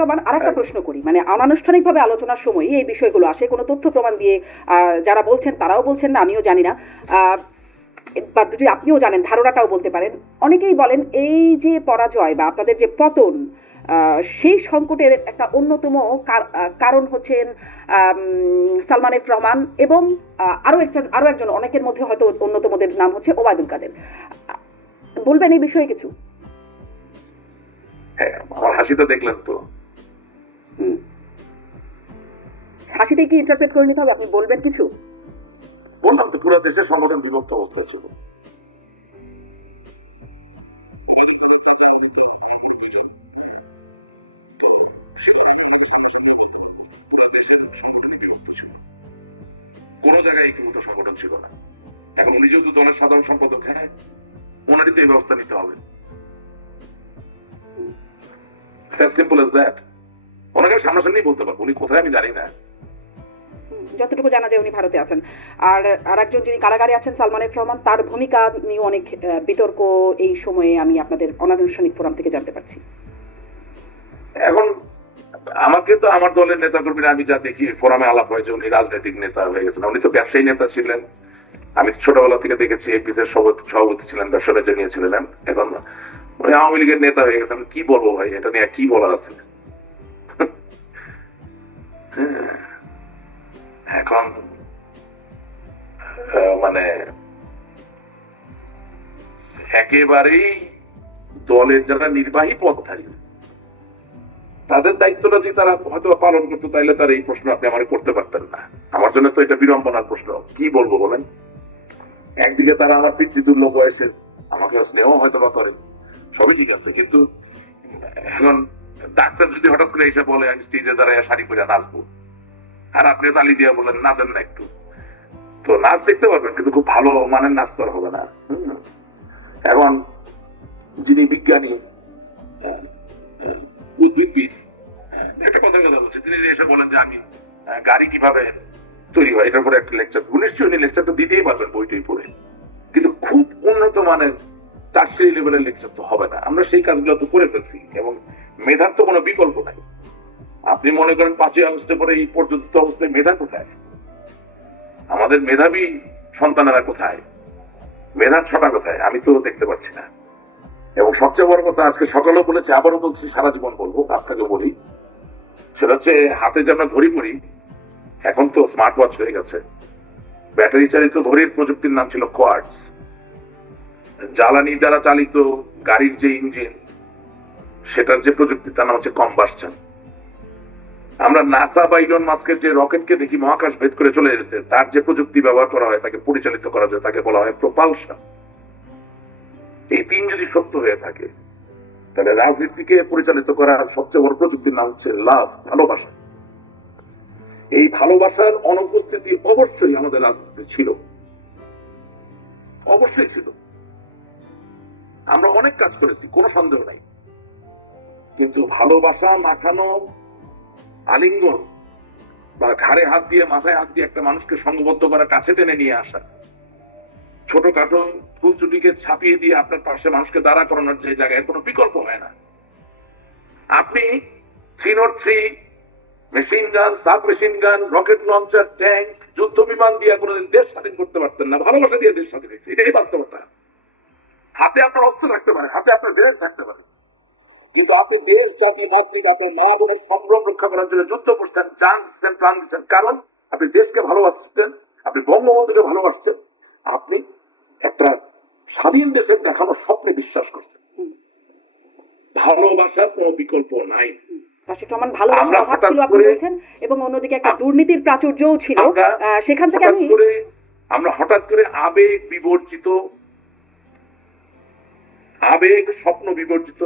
রহমান আরেকটা প্রশ্ন করি। মানে অনানুষ্ঠানিকভাবে আলোচনার সময় এই বিষয়গুলো আসে কোনো তথ্য প্রমাণ দিয়ে যারা বলছেন তারাও বলছেন না আমিও জানি না। বা যদি আপনিও জানেন ধারণাটাও বলতে পারেন। অনেকেই বলেন এই যে পরাজয় বা আপনাদের যে পতন সেই সংকটের একটা অন্যতম কারণ হচ্ছেন সালমান এফ রহমান এবং আহ, আরও একজন আরও একজন অনেকের মধ্যে হয়তো অন্যতমদের নাম হচ্ছে ওবায়দুল কাদের। বলবেন এই বিষয়ে কিছু? হ্যাঁ আমার হাসিটা দেখলেন তো। হাসিটাই কি ইন্টারপ্রেট করে নিতে হবে? আপনি বলবেন কিছু? বললাম তো পুরো দেশের সংগঠন বিভক্ত অবস্থা ছিল। কোন জায়গায় একীভূত সংগঠন ছিল না। এখন উনি যেহেতু দলের সাধারণ সম্পাদক হ্যাঁ ওনারই তো এই ব্যবস্থা নিতে হবে। সিম্পল এস দ্যাট ওনাকে আমি সামনাসামনি বলতে পারব উনি কোথায় আমি জানি না। যতটুকু জানা যায় উনি ভারতে আছেন। আর আরেকজন যিনি কারাগারে আছেন সালমান এফ রহমান তার ভূমিকা নিয়ে অনেক বিতর্ক এই সময়ে আমি আপনাদের অনানুষ্ঠানিক ফোরাম থেকে জানতে পারছি। এখন আমাকে তো আমার দলের নেতা কর্মীরা আমি যা দেখি ফোরামে আলাপ হয় যে উনি রাজনৈতিক নেতা হয়ে গেছেন। উনি তো ব্যবসায়ী নেতা ছিলেন। আমি ছোটবেলা থেকে দেখেছি এপিসের সভাপতি ছিলেন ব্যবসা নিয়েছিলেন এখন উনি আওয়ামী লীগের নেতা হয়ে গেছেন। কি বলব ভাই এটা নিয়ে কি বলার আছে? এখন মানে একেবারেই দলের যারা নির্বাহী পদধারী, তাদের দায়িত্বটা যদি তারা হয়তো পালন করতো তাহলে তার এই প্রশ্ন আপনি আমার করতে পারতেন না। আমার জন্য তো এটা বিড়ম্বনার প্রশ্ন। কি বলব বলেন? একদিকে তারা আমার পিতৃতুল্য বয়সে আমাকে স্নেহ হয়তো বা করে, সবই ঠিক আছে, কিন্তু এখন ডাক্তার যদি হঠাৎ করে এসে বলে, আমি স্টেজে দাঁড়ায় শাড়ি করে নাচবো আর আপনি তালি দিয়ে বলেন, নাচেন না একটু। তো নাচ দেখতে পারবেন, কিন্তু খুব ভালো মানের নাচ তো হবে না। এখন যিনি বিজ্ঞানী উদ্ভিদবিদ, একটা কথা কথা বলছে, তিনি এসে বলেন যে আমি গাড়ি কীভাবে তৈরি হয়, এটার উপরে একটা লেকচার নিশ্চয়ই উনি লেকচারটা দিতেই পারবেন বইটই পড়ে কিন্তু খুব উন্নত মানের টার্সারি লেভেলের লেকচার তো হবে না। আমরা সেই কাজগুলো তো করে ফেলছি, এবং মেধার তো কোনো বিকল্প নাই। আপনি মনে করেন পাঁচই আগস্টের পরে এই পর্যন্ত অবস্থায় মেধা কোথায়? আমাদের মেধাবী সন্তানেরা কোথায়? মেধার ছটা কোথায়? আমি তো দেখতে পাচ্ছি না। এবং সবচেয়ে বড় কথা, আজকে সকালেও বলেছি, আবারও বলছি, সারা জীবন বলব, আপনাকে বলি, সেটা হচ্ছে, হাতে যে আমরা ঘড়ি পড়ি, এখন তো স্মার্ট ওয়াচ হয়ে গেছে। ব্যাটারি চালিত ঘড়ির প্রযুক্তির নাম ছিল কোয়ার্টস জ্বালানি দ্বারা চালিত গাড়ির যে ইঞ্জিন, সেটার যে প্রযুক্তি, তার নাম হচ্ছে কম্বাসন আমরা নাসা বা ইলন মাস্কের যে রকেটকে দেখি মহাকাশ ভেদ করে চলে যেতে, তার যে প্রযুক্তি ব্যবহার করা হয়, তাকে পরিচালিত করা যায়, তাকে বলা হয় প্রপালশন এই তিন যদি সত্য হয়ে থাকে, তাহলে রাজনীতিকে পরিচালিত করার সবচেয়ে বড় প্রযুক্তির নাম হচ্ছে লাভ, ভালোবাসা। এই ভালোবাসার অনুপস্থিতি অবশ্যই আমাদের রাজনীতিতে ছিল। অবশ্যই ছিল। আমরা অনেক কাজ করেছি, কোনো সন্দেহ নাই। কিন্তু ভালোবাসা মাখানো আলিঙ্গন বা ঘাড়ে হাত দিয়ে, মাথায় হাত দিয়ে একটা মানুষকে সংঘবদ্ধ করা কাছে টেনে নিয়ে আসা। ছোটখাটো ফুলচুটিকে ছাপিয়ে দিয়ে আপনার পাশে মানুষকে দাঁড়া করানোর যে জায়গায় কোনো বিকল্প হয় না। আপনি three not three machine gun sub machine gun rocket launcher tank যুদ্ধ বিমান দিয়ে কোনোদিন দেশ স্বাধীন করতে পারতেন না, ভালোবাসা দিয়ে দেশ স্বাধীন হয়েছে। এটাই বাস্তবতা। হাতে আপনার অস্ত্র থাকতে পারে, হাতে আপনার দেশ থাকতে পারে। কিন্তু আপনি দেশ জাতি মাতৃক আপনার মা বোনের সম্ভ্রম রক্ষা করার জন্য যুদ্ধ করছেন জান দিচ্ছেন প্রাণ দিচ্ছেন। কারণ আপনি দেশকে ভালোবাসছেন আপনি বঙ্গবন্ধুকে ভালোবাসছেন আপনি একটা স্বাধীন দেশের দেখানোর স্বপ্নে বিশ্বাস করছেন। ভালোবাসার কোনো বিকল্প নাই। এবং অন্যদিকে একটা দুর্নীতির প্রাচুর্যও ছিল। সেখান থেকে আমি আমরা হঠাৎ করে আবেগ বিবর্জিত আবেগ স্বপ্ন বিবর্জিত